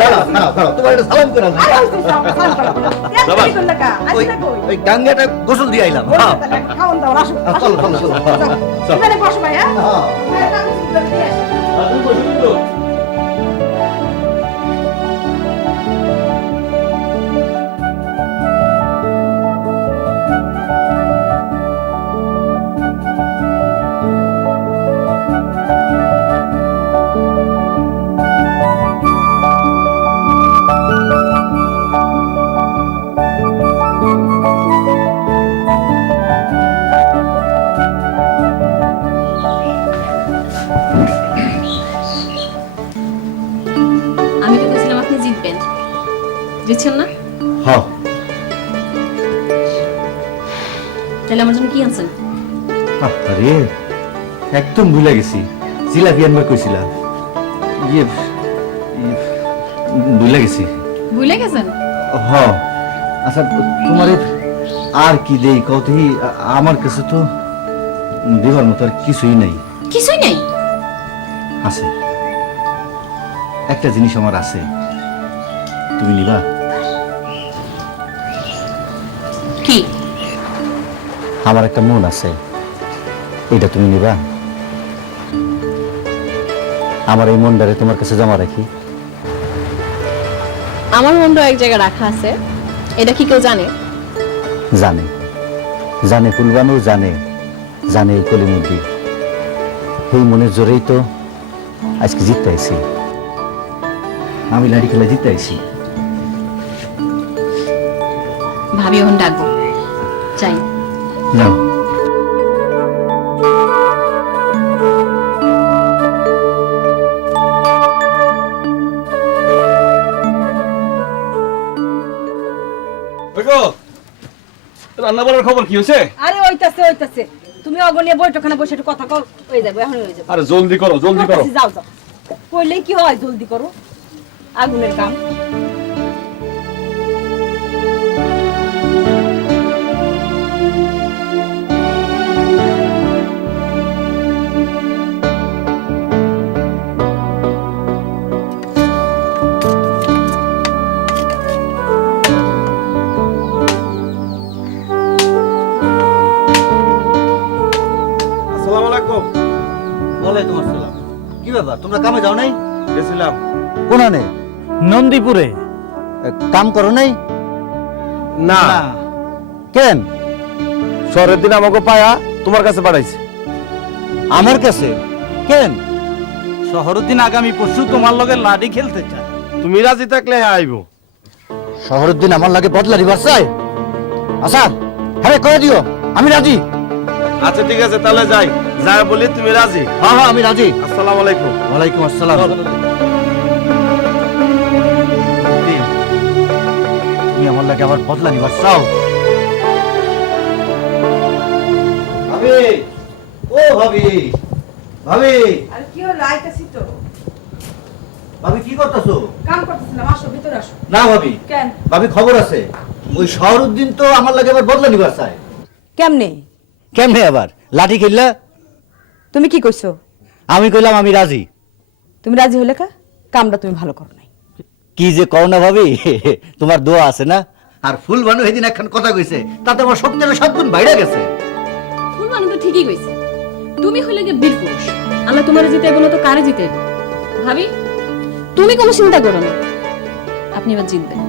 দাঁড়াও দাঁড়াও দাঁড়াও, তোমার একটা সালাম করে আসি। ওই গাঙ্গেটা গোসল দিয়ে আইলাম। হ্যাঁ চলো চলো চলো। আমি তো বলছিলাম আপনি জিতবেন, জিতছেন না? হ্যাঁ তাহলে আমার জন্য কি আনছেন? আরে একদম ভুলে গেছি, জিলাপি আনবার কইছিলাম। ইয়ে ভুলে গেছি। ভুলে গেছেন? হ আচ্ছা তোমার আর কি দেই কতই, আমার কাছে তো দেবার মতো আর কিছুই নাই। কিছুই নাই? আছে, একটা জিনিস আমার আছে, তুমি নিবা? কি? আমার একটা মন আছে, এটা তুমি নিবা? আমার এই মনটারে তোমার কাছে জমা রাখি। আমার মনটা এক জায়গায় রাখা আছে, এটা কি কেউ জানে? জানে, জানে ফুলবানু, জানে, জানে এই কলিমুদ্দি। এই মনের জোরেই তো আজকে জিততে আইছি, আমি লাড়ি খেলা জিততে আইছি। ভাবি ওখানে ডাকবো, চাই। নাও। রান্না বান্নার খবর কি হয়েছে? আরে ওইতাছে তুমি অগনিয়া বৈঠকখানে বসে একটু কথা কও, হয়ে যাবে, এখন হয়ে যাবে। আরে জলদি করো জলদি করো। যাও যাও, কইলেই কি হয়, জলদি করো, আগুনের কাম। আসসালামু আলাইকুম। ওয়ালাইকুম আসসালাম। কি ব্যাপার, তোমরা কামে যাও নাই? গেছিলাম। কোনানে? নন্দীপুরে। কাম করো নাই? না, কেন? শহরের দিন আমাকে পায়া তোমার কাছে পাঠাইছে। আমার কাছে কেন? শহরুদ্দিন আগামী পরশু তোমার লগে লাডি খেলতে চায়। তুমি রাজি থাকলে হ্যাঁ আইবো। শহরের দিন আমার লাগে বদলা দিবার চাই? আচ্ছা হ্যাঁ কয়ে দিও আমি রাজি। আচ্ছা ঠিক আছে, তাহলে যাই, যাই বলি তুমি রাজি? হ্যাঁ হ্যাঁ আমি রাজি। আসসালামু আলাইকুম। ওয়ালাইকুম আসসালাম। তুমি আমার লাগে আবার বদলা নিবার চাও? ভাবি, ও ভাবি, ভাবি, আর কি হলো, আইতাছি তো। ভাবি কি করতেছো? কাম করতেছিলাম, আসো ভিতরে আসো। না ভাবি, কেন? ভাবি খবর আছে, ওই শহরুদ্দিন তো আমার লাগে আবার বদলা নিবার চায়। কেমনে? কেমনে আবার লাঠি খেললা? তুমি কি কইছো? আমি কইলাম আমি রাজি। তুমি রাজি হলে কা? কামটা তুমি ভালো করো নাই। কি যে কও না ভাবি, তোমার দোয়া আছে না। আর ফুল বানু সেদিন একখান কথা কইছে, তাতে আমার সত্যের সাতগুণ বাইরে গেছে। ফুল মানুষ তো ঠিকই কইছে, তুমি হইলে গিয়ে বীর পুরুষ, আল্লাহ তোমার জিতে বলো তো কারে জিতে। ভাবি তুমি কোনো চিন্তা করো না, আপনি এবার জিতবেন।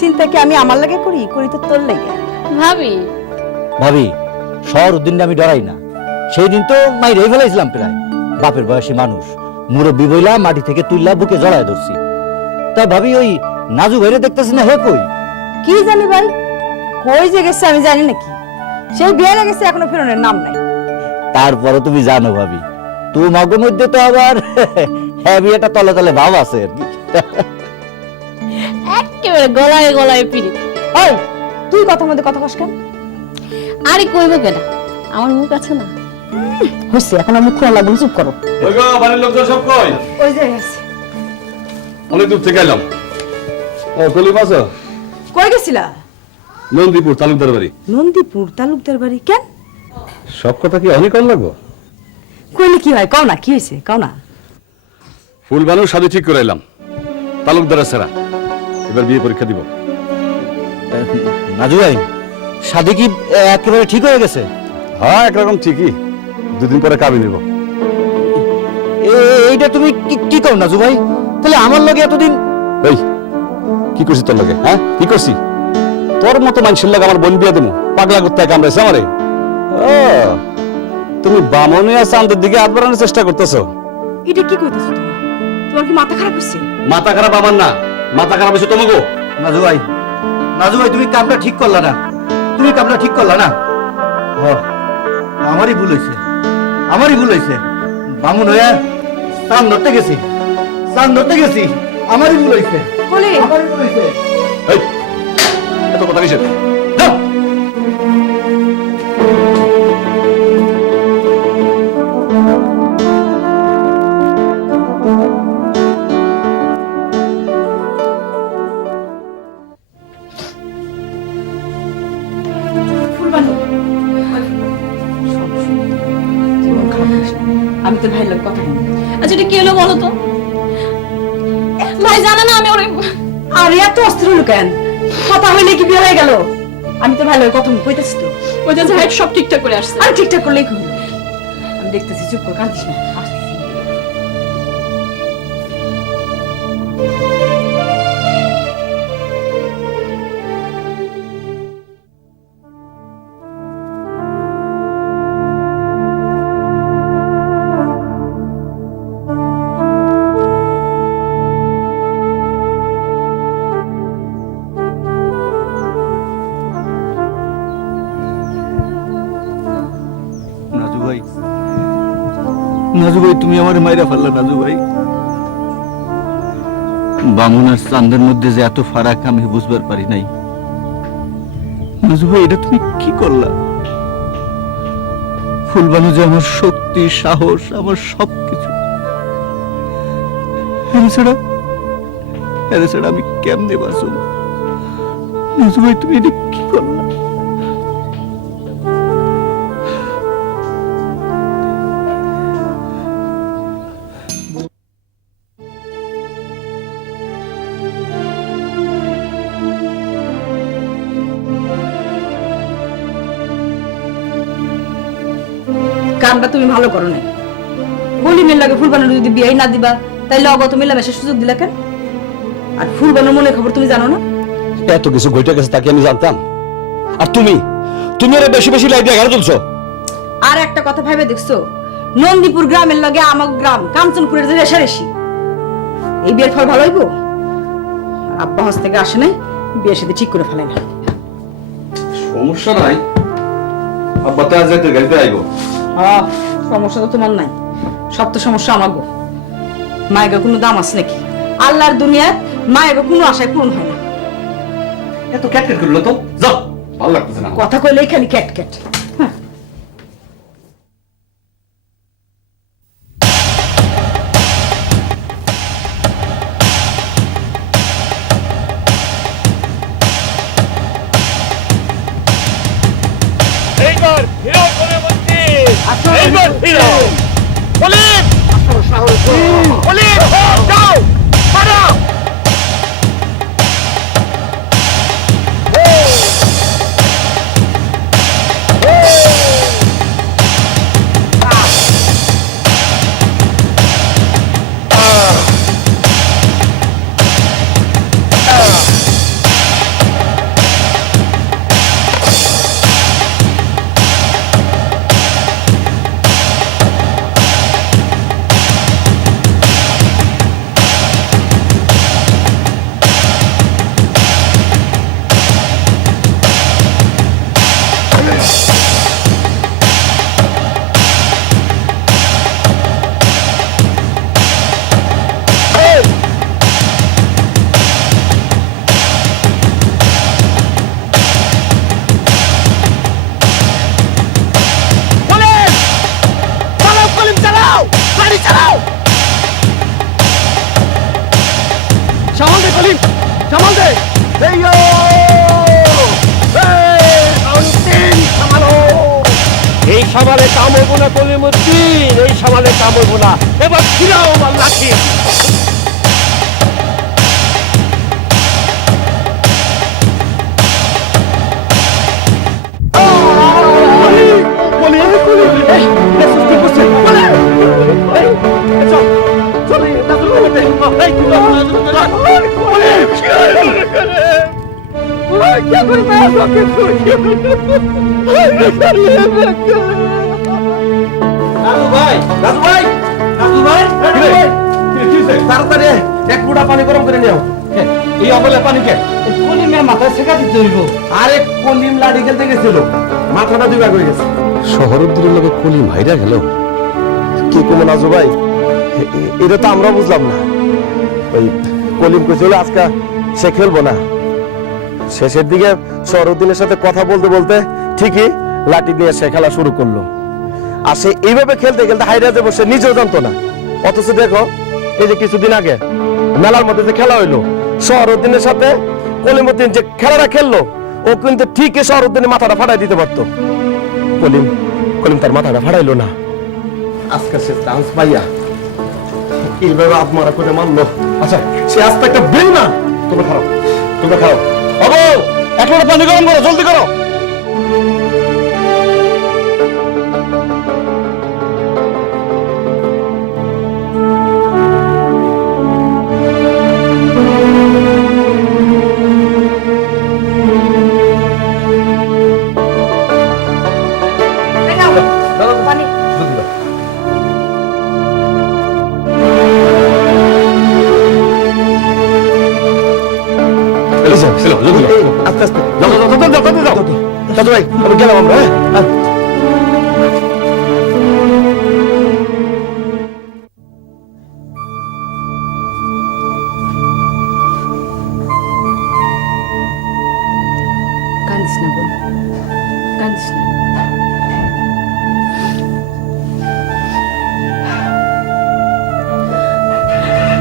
চিন্তা কি আমি আমার লাগে করি, করি তো তোর লাগে। ভাবি ভাবি শহরুদ্দিনটা আমি ডরাই না, সেই দিন তো মাই রেই ফেলাইছিলাম প্রায়। বাপের বয়সী মানুষ, মুরব্বী বইলা মাটি থেকে তুললা বুকে জড়ায় ধরছি। তা ভাবি ওই নাজু ভাইরে দেখতেছি না, হে কই? কি জানি ভাই, কই যে গেছে আমি জানি নাকি, সেই বিয়ে গেছে এখনো ফেরনের নাম নাই। তারপরে তুমি জানো ভাবি, তোমার মধ্যে তো আবার হ্যাঁ বিয়েটা তলে তলে ভাব আছে আর কি। একেবারে গলায় গলায় পিড়ি। ওই তুই কথা মধ্যে কথা কস কেন? আরে কইব কেডা, আমার মুখ আছে না। হইছে, এখন আর মুখ খোলা লাগবে, চুপ করো। ওই গো বাড়ির লোকজন সব কই? ওই যে গেছে। অনেক দূর থেকে এলাম। ও কলি মাছ কই গেছিলা? নন্দীপুর তালুকদার বাড়ি। নন্দীপুর তালুকদার বাড়ি? কেন? সব কথা কি অনেক কম লাগবো? কইলে কি হয়, কও না, কি হয়েছে কও না। ফুল বানুর শাদি ঠিক করে এলাম। তালুকদারের সেরা এবার বিয়ে পরীক্ষা দিব। নাজু ভাই শাদি কি একেবারে ঠিক হয়ে গেছে? হ্যাঁ একরকম ঠিকই, 2 দিন পরে কাবি নিব। এইটা তুমি কি করো নাজু ভাই? তাহলে আমার লগে এতদিন এই কি করছি তোর লগে? হ্যাঁ কি করছি? তোর মতো মানুষের লগে আমার বোন বিয়ে দেবো? পাগলা করতে কামড়াইছে আমারে। ও তুমি বামনিয়া চাঁদের দিকে হাত বাড়ানোর চেষ্টা করতেছো? এটা কি কইতেছো তুমি? তোমার কি মাথা খারাপ হইছে? মাথা খারাপ আমার না, মাথা খারাপ হয়েছে তোমাকে। নাজু ভাই তুমি কামটা ঠিক করলা না, তুমি কামটা ঠিক করলা না। আমারই ভুল হয়েছে, বামুন হইয়া চাঁদ ধরতে গেছি, আমারই ভুল হয়েছে। এই এত কথা কিসের? যাও। আমি তো ভাইয়ের লোক কথা বলি। আচ্ছা এটা কি হলো বলো তো? ভাই জানা না আমি ওরে আরে এত অস্ত্র হলো কেন? কথা হইলে কি বিয়ে হয়ে গেল? আমি তো ভাইয়ের লোক কথা কইতেছি তো। ওই যে জাহিদ সব ঠিকঠাক করে আসছে। আর ঠিকঠাক করলেই কই? আমি দেখতেছি, চুপ কর, কাঁদিস না। আসতেছি। নাজু ভাই তুমি আমার মাইরা ফেললা নাজু ভাই। বামুন আর চাঁদের মধ্যে যে এত ফারাক আমি বুঝবার পারি নাই। নাজু ভাই এটা তুমি কি করলা? ফুলবানু যে আমার শক্তি, সাহস, আমার সবকিছু, এর ছাড়া আমি কেমনে বাঁচব? নাজু ভাই তুমি এটা কি করলা? কামটা তুমি ভালো করো নাই। বলিনের লাগে ফুলবানোর যদি বিয়ে না দিবা তাইলে অগত মেলামেশার সুযোগ দিলা কেন? আর ফুলবানোর মনে খবর তুমি জানো না? এত কিছু ঘটে গেছে তাকে আমি জানতাম? আর তুমি আরো বেশি বেশি লাইট দিয়ে ঘরে তুলছো। আর একটা কথা ভাবে দেখছো, নন্দীপুর গ্রামের লাগে আমার গ্রাম কাঞ্চনপুরের যে রেশারেশি, এই বিয়ের ফল ভালো হইব? আব্বা হস থেকে আসে নাই, বিয়ের সাথে ঠিক করে ফেলে না। সমস্যা নাই, আব্বা তো আজ রাতে গাড়িতে আইব। সমস্যা তো তোমার নাই, সব তো সমস্যা আমার গো। মায়ের কোনো দাম আছে নাকি? আল্লাহর দুনিয়ায় মায়ের কোনো আশায় পূরণ হয় না। এত ক্যাটকেট করলো তো যাও, ভালো লাগতেছে না। কথা কইলেই খালি ক্যাট ক্যাট। এইবার হিরো করে বলছি, এইবার হিরো পুলিশ পুলিশ যাও মারো। সামাল দে কলিম, সামাল দে। এই সামালে কাম হইব না কলিমুদ্দিন, এই সামালে কাম হইব না। এবার ফিরাও আমার লাঠি। রাজু ভাই, রাজু ভাই, রাজু ভাই, রাজু ভাই, তাড়াতাড়ি এক ফুটা পানি গরম করে নিও। এই অবলে পানি কে? কলিমের মাথায় শেখা দিতে হইব। আরে কলিম লাড়ি খেলতে গেছিল, মাথাটা দুই ভাগ হয়ে গেছে। শহরুদ্দিনের লোকে কলিম হাইরা গেল। কি কমন আজু ভাই, এটা তো আমরা বুঝলাম না। ওই কলিম কইছিল আজকে সে খেলবো না। শেষের দিকে শহরুদ্দিনের সাথে কথা বলতে বলতে ঠিকই লাঠি নিয়ে সে খেলা শুরু করলো। আর সে এইভাবে খেলতে খেলতে হাইরা যাবো সে নিজেও জানতো না। অথচ দেখো এই যে কিছুদিন আগে মেলার মধ্যে যে খেলা হইলো, শহরুদ্দিনের সাথে কলিমুদ্দিন যে খেলাটা খেললো, ও কিন্তু ঠিকই শহরুদ্দিনের মাথাটা ফাটাই দিতে পারতো। কলিম কলিম তার মাথাটা ফাটাইলো না। আজকে সে চান্স পাইয়া এইভাবে আত্মরা করে মারলো। আচ্ছা সে আজকে একটা বেল না। তুমি খাও, তুমি খাও। বাবু এক লোটা পানি গরম করো, জলদি করো। পানি আস্তে আস্তে যাও যাও যাও যাও যাও যাও দাদু ভাই আমি গেলাম আমরা। হ্যাঁ কাঁদিস না বোন, কাঁদিস না।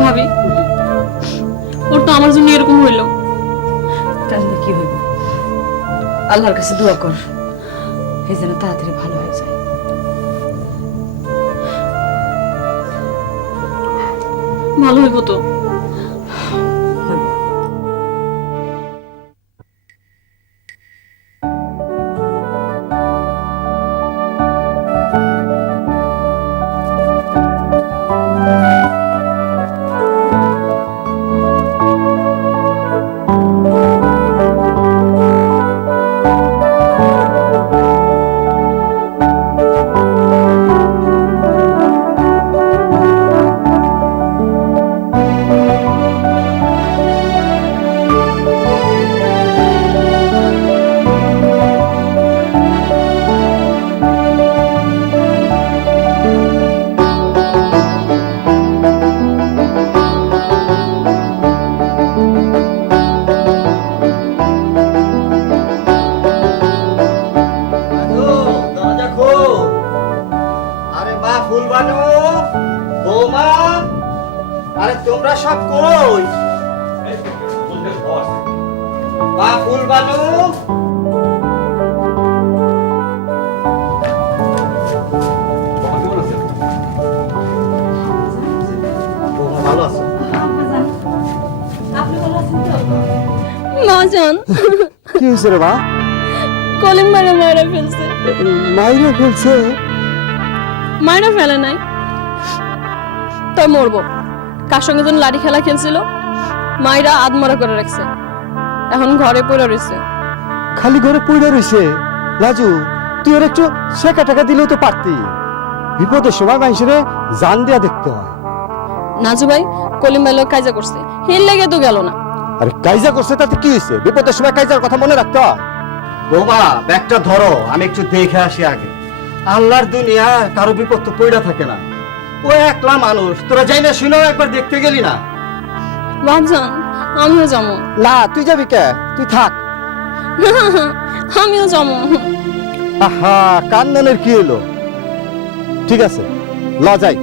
ভাবি ওর তো আমার জন্য এরকম হইলো। কাঁদলে কি হইব? আল্লাহর কাছে দোয়া কর, এই যেন তাড়াতাড়ি ভালো হয়ে যায়। ভালো হইব তো। হইব। আরে তোমরা সব কই? বা ফুল বানু, ভালো আছো? মাজান কি হয়েছে রে মা? কলিম মারা মারা ফেলছে। মাইরে ফেলছে? মারা ফেলে নাই তো মরবো। কার সঙ্গে যেন লাঠি খেলা খেলছিল, মাইরা আদমরা করে রাখছে, এখন ঘরে পড়ে রয়েছে। খালি ঘরে পড়ে রইছে? লাজু তুই ওর একটু শেখা টাকা দিলেও তো পারতি। বিপদের সময় মানুষের জান দেয়া দেখতে হয়। নাজু ভাই কলিম ভাই লোক কাজা করছে, হিল লেগে তো গেল না। আরে কাইজা করছে তাতে কি হয়েছে? বিপদের সময় কাইজার কথা মনে রাখতে হয়। বৌমা ব্যাগটা ধরো, আমি একটু দেখে আসি আগে। আল্লাহর দুনিয়া কারো বিপদ তো পড়া থাকে না। ও একলা মানুষ, তোরা যাই না শুনেও একবার দেখতে গেলি না? বাবজান আমিও যাবো। না তুই যাবি কে? তুই থাক। আমিও যাবো। আহা কান্নানের কি হলো? ঠিক আছে ল যাই।